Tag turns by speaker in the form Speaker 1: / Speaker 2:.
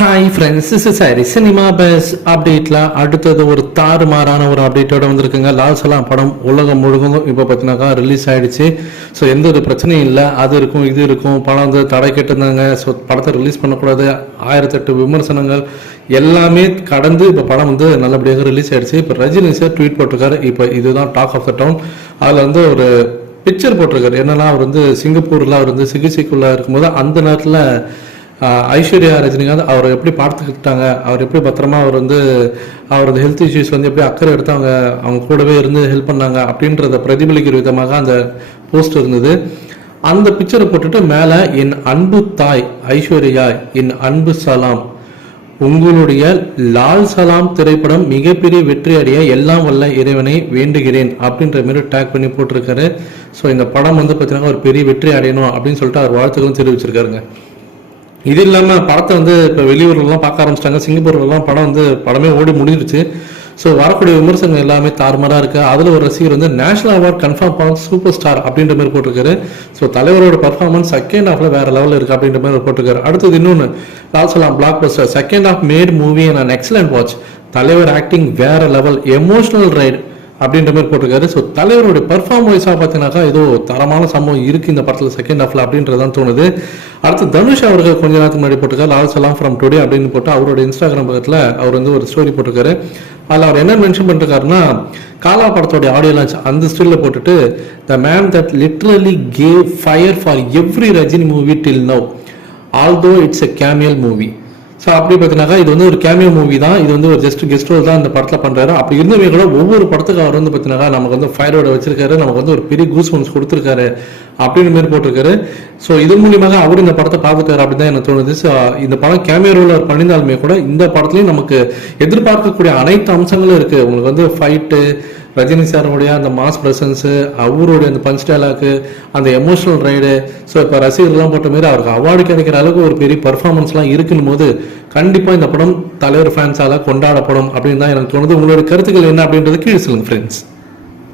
Speaker 1: Hi friends is sorry cinema base அப்டேட்டில் அடுத்தது ஒரு தாறுமாறான ஒரு அப்டேட்டோட வந்திருக்குங்க. லால்சலாம் படம் உலகம் முழுவதும் இப்போ பார்த்தீங்கன்னாக்கா ரிலீஸ் ஆகிடுச்சு ஸோ எந்த ஒரு பிரச்சனையும் இல்லை. அது இருக்கும் இது இருக்கும். படம் வந்து தடை கேட்டிருந்தாங்க. ஸோ படத்தை ரிலீஸ் பண்ணக்கூடாது. ஆயிரத்தெட்டு விமர்சனங்கள் எல்லாமே கடந்து இப்போ படம் வந்து நல்லபடியாக ரிலீஸ் ஆகிடுச்சு இப்போ ரஜினி சார் ட்வீட் போட்டிருக்காரு. இப்போ இதுதான் டாக் ஆஃப் த டவுன் அதில் வந்து ஒரு பிக்சர் போட்டிருக்காரு. என்னன்னா அவர் வந்து சிங்கப்பூரில் அவர் வந்து சிகிச்சைக்குள்ளே இருக்கும்போது அந்த நேரத்தில் ஐஸ்வர்யா ரஜினிகாந்த் அவரை எப்படி பார்த்துக்கிட்டாங்க? அவர் எப்படி பத்திரமா அவர் வந்து அவரது ஹெல்த் இஷ்யூஸ் வந்து எப்படி அக்கறை எடுத்து அவங்க அவங்க கூடவே இருந்து ஹெல்ப் பண்ணாங்க அப்படின்றத பிரதிபலிக்கிற விதமாக அந்த போஸ்ட் இருந்தது. அந்த பிக்சரை போட்டுட்டு மேலே என் அன்பு தாய் ஐஸ்வர்யா என் அன்பு சலாம் உங்களுடைய லால் சலாம் திரைப்படம் மிகப்பெரிய வெற்றி அடைய எல்லாம் வல்ல இறைவனை வேண்டுகிறேன் அப்படின்ற மாதிரி டேக் பண்ணி போட்டிருக்காரு. ஸோ இந்த படம் வந்து பார்த்தீங்கன்னா ஒரு பெரிய வெற்றி அடையணும் அப்படின்னு சொல்லிட்டு அவர் வாழ்த்துக்களும் தெரிவிச்சிருக்காருங்க. இது இல்லாமல் படத்தை வந்து இப்போ வெளியூர்லலாம் பார்க்க ஆரம்பிச்சிட்டாங்க. சிங்கப்பூர்லலாம் படம் வந்து படமே ஓடி முடிஞ்சிருச்சு. ஸோ வரக்கூடிய விமர்சனங்கள் எல்லாமே தாறுமாறாக இருக்குது அதில் ஒரு ரசிகர் வந்து நேஷனல் அவார்ட் கன்ஃபார்ம் பண்ண சூப்பர் ஸ்டார் அப்படின்ற மாதிரி போட்டிருக்காரு. ஸோ தலைவரோட பர்ஃபார்மன்ஸ் செகண்ட் ஹாஃபில் வேற லெவலில் இருக்குது அப்படின்ற மாதிரி போட்டிருக்காரு. அடுத்தது இன்னொன்று லால் சொல்லாம் blockbuster second half mad movie and excellent watch தலைவர் ஆக்டிங் வேற லெவல் எமோஷனல் ரைட் அப்படின்ற மாதிரி போட்டிருக்காரு. ஸோ தலைவருடைய பர்ஃபார்ம் வைஸாக பார்த்தீங்கன்னாக்கா ஏதோ தரமான சம்பவம் இருக்குது இந்த படத்தில் செகண்ட் ஹாஃப்ல அப்படின்றதான் தோணுது. அடுத்து தனுஷ் அவர்கள் கொஞ்ச நேரத்துக்கு முன்னாடி போட்டிருக்காரு. லால் சலாம் ஃப்ரம் டுடே அப்படின்னு போட்டு அவரோட இன்ஸ்டாகிராம் பக்கத்தில் அவர் வந்து ஒரு ஸ்டோரி போட்டிருக்காரு. அதில் அவர் என்ன மென்ஷன் பண்ணிருக்காருன்னா காலா படத்தோடைய ஆடியோ லான்ச் அந்த ஸ்டில்ல போட்டுட்டு the man that literally gave fire for every Rajini movie till now although it's a cameo movie so அப்படி பார்த்தீங்கன்னாக்கா இது வந்து ஒரு கேமியோ மூவி தான். இது வந்து ஒரு ஜஸ்ட் கெஸ்ட் ரோல் தான் இந்த படத்தில் பண்ணுறாரு அப்படி இருந்தவே கூட ஒவ்வொரு படத்துக்கு அவர் வந்து பார்த்தீங்கன்னா நமக்கு வந்து ஃபயரோட வச்சிருக்காரு. நமக்கு வந்து ஒரு பெரிய கூஸ் ஒன்ஸ் கொடுத்துருக்காரு அப்படின்னு மாரி போட்டிருக்காரு. ஸோ இது மூலியமாக அவர் இந்த படத்தை பார்த்துட்டாரு அப்படின்னு தான் எனக்கு தோணுது. ஸோ இந்த படம் கேமியோ ரோல் அவர் பண்ணியிருந்தாலுமே கூட இந்த படத்துலையும் நமக்கு எதிர்பார்க்கக்கூடிய அனைத்து அம்சங்களும் இருக்குது உங்களுக்கு வந்து ஃபைட்டு ரஜினி சாருடைய அந்த மாஸ் ப்ரெசன்ஸு அவருடைய அந்த பஞ்ச் டைலாக்கு அந்த எமோஷனல் ரைடு ஸோ இப்போ ரசிகர்லாம் போட்ட மாரி அவருக்கு அவார்டு கிடைக்கிற அளவுக்கு ஒரு பெரிய பர்ஃபார்மன்ஸ்லாம் இருக்குன்னு போது கண்டிப்பாக இந்த படம் தலைவர் ஃபேன்ஸால் கொண்டாடப்படும் அப்படின்னு தான் எனக்கு தோணுது. உங்களுடைய கருத்துக்கள் என்ன அப்படின்றது கீழே சொல்லுங்கள் ஃப்ரெண்ட்ஸ்